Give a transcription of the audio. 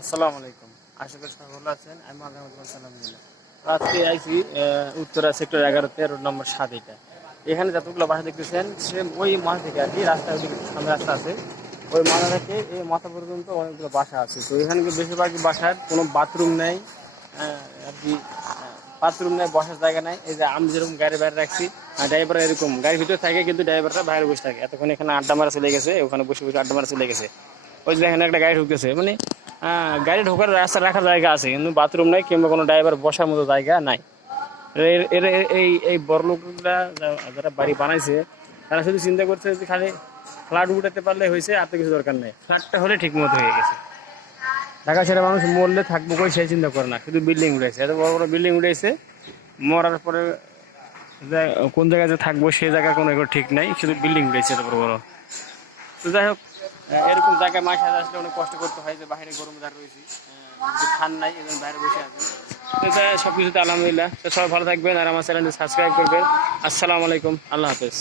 আসসালামু আলাইকুম। আশা করি সবাই ভালো আছেন। আমি আলহামদুলিল্লাহ আলহামদুলিল্লাহ। আজকে আইছি উত্তরা সেক্টর 11-তে রোড নম্বর 7 এটা। এখানে যতগুলো বাসা দেখতেছেন সেম ওই মাথা থেকে আর কি রাস্তা ওইদিকে সামনে রাস্তা আছে। ওই মাথা থেকে এই মাথা পর্যন্ত অনেকগুলো বাসা আছে। তো এখানে বেশিরভাগই বাসার কোনো বাথরুম নেই, আর কি বাথরুম নেই, বসার জায়গা নাই। এই যে আমি যেরকম গাড়ি বাইরে রাখছি, ড্রাইভার এরকম গাড়ির ভিতরে থাকে কিন্তু ড্রাইভাররা বাইরে বসে থাকে। এতক্ষণ এখানে আড্ডা মারা চলে গেছে, ওখানে বসে বসে আড্ডা মারা চলে গেছে। ওই যে এখানে একটা গাড়ি ঢুকতেছে, মানে গাড়ি ঢোকার রাস্তা রাখার জায়গা আছে কিন্তু বাথরুম নাই কিংবা কোনো ড্রাইভার বসার মতো জায়গা নাই। এই এই বড় লোকরা যারা বাড়ি বানাইছে তারা শুধু চিন্তা করছে যে খালি ফ্ল্যাট উঠাতে পারলে হয়েছে, আর তো কিছু দরকার নেই। ফ্ল্যাটটা হলে ঠিক মতো হয়ে গেছে। ঢাকা শহরে মানুষ মরলে থাকবো কই সেই চিন্তা করে না, শুধু বিল্ডিং উঠেছে, এত বড় বড় বিল্ডিং উঠেছে। মরার পরে কোন জায়গায় যে থাকবো সেই জায়গা কোনো ঠিক নাই, শুধু বিল্ডিং উঠেছে এত বড় বড়। তো যাই হোক, এরকম জায়গায় মাঝে আসলে অনেক কষ্ট করতে হয়, যে বাইরে গরম দাঁড় রয়েছি, ঠান নাই, এই জন্য বাইরে বসে আছেন। তো সব কিছুতে আলহামদুলিল্লাহ। তো সবাই ভালো থাকবেন আর আমার চ্যানেলটি সাবস্ক্রাইব করবেন। আসসালামু আলাইকুম, আল্লাহ হাফেজ।